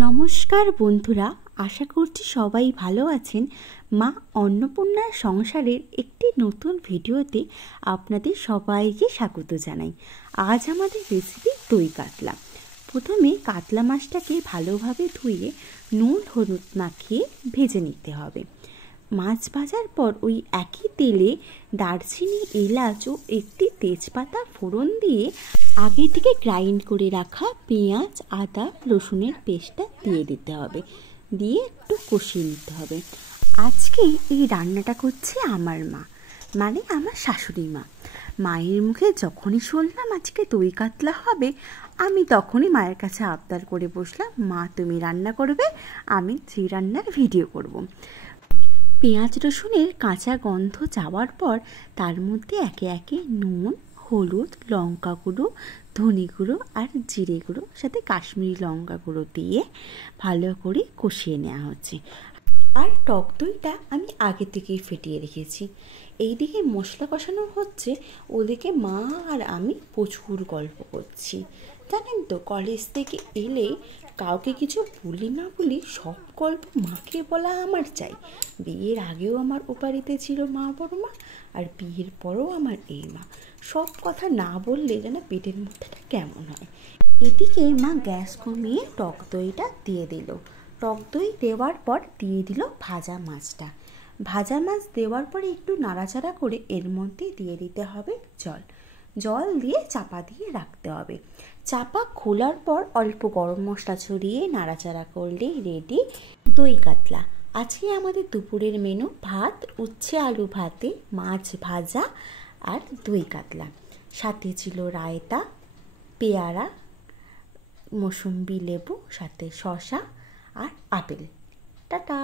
নমস্কার বন্ধুরা, আশা করছি সবাই ভালো আছেন। মা অন্নপূর্ণার সংসারের একটি নতুন ভিডিওতে আপনাদের সবাইকে স্বাগত জানাই। আজ আমাদের রেসিপি দই কাতলা। প্রথমে কাতলা মাছটাকে ভালোভাবে ধুয়ে নুন হলুদ মাখিয়ে ভেজে নিতে হবে। মাছ ভাজার পর ওই একই তেলে দারচিনি, এলাচ ও একটি তেজপাতা ফোড়ন দিয়ে আগে থেকে গ্রাইন্ড করে রাখা পেঁয়াজ, আদা, রসুনের পেস্টটা দিয়ে দিতে হবে, দিয়ে একটু কষিয়ে নিতে হবে। আজকে এই রান্নাটা করছে আমার মা, মানে আমার শাশুড়ি মা। মায়ের মুখে যখনই শুনলাম আজকে দই কাতলা হবে, আমি তখনই মায়ের কাছে আবদার করে বসলাম, মা তুমি রান্না করবে, আমি সেই রান্নার ভিডিও করব। পেঁয়াজ রসুনের কাঁচা গন্ধ যাওয়ার পর তার মধ্যে একে একে নুন, হলুদ, লঙ্কা গুঁড়ো, ধনে গুঁড়ো আর জিরে গুঁড়ো, সাথে কাশ্মীরি লঙ্কা গুঁড়ো দিয়ে ভালো করে কষিয়ে নেওয়া হচ্ছে। আর টক দইটা আমি আগে থেকেই ফেটিয়ে রেখেছি। এইদিকে মশলা কষানো হচ্ছে, ওদিকে মা আর আমি প্রচুর গল্প করছি। জানেন তো, কলেজ থেকে এলে কাউকে কিছু বলি না বলি সব গল্প মাকে বলা আমার চাই। বিয়ের আগেও আমার ওপারিতে ছিল মা বড় মা, আর বিয়ের পরেও আমার এই মা। সব কথা না বললে যেন পেটের মধ্যেটা কেমন হয়। এদিকে মা গ্যাস কমিয়ে টক দইটা দিয়ে দিল। টক দই দেওয়ার পর দিয়ে দিল ভাজা মাছটা। ভাজা মাছ দেওয়ার পরে একটু নাড়াচাড়া করে এর মধ্যে দিয়ে দিতে হবে জল। জল দিয়ে চাপা দিয়ে রাখতে হবে। চাপা খোলার পর অল্প গরম মশলা ছড়িয়ে নাড়াচাড়া করলেই রেডি দই কাতলা। আজকে আমাদের দুপুরের মেনু ভাত, উচ্ছে আলু ভাতে, মাছ ভাজা আর দই কাতলা। সাথে ছিল রায়তা, পেয়ারা, মৌসুম্বি লেবু, সাথে শসা আর আপেল। টাটা।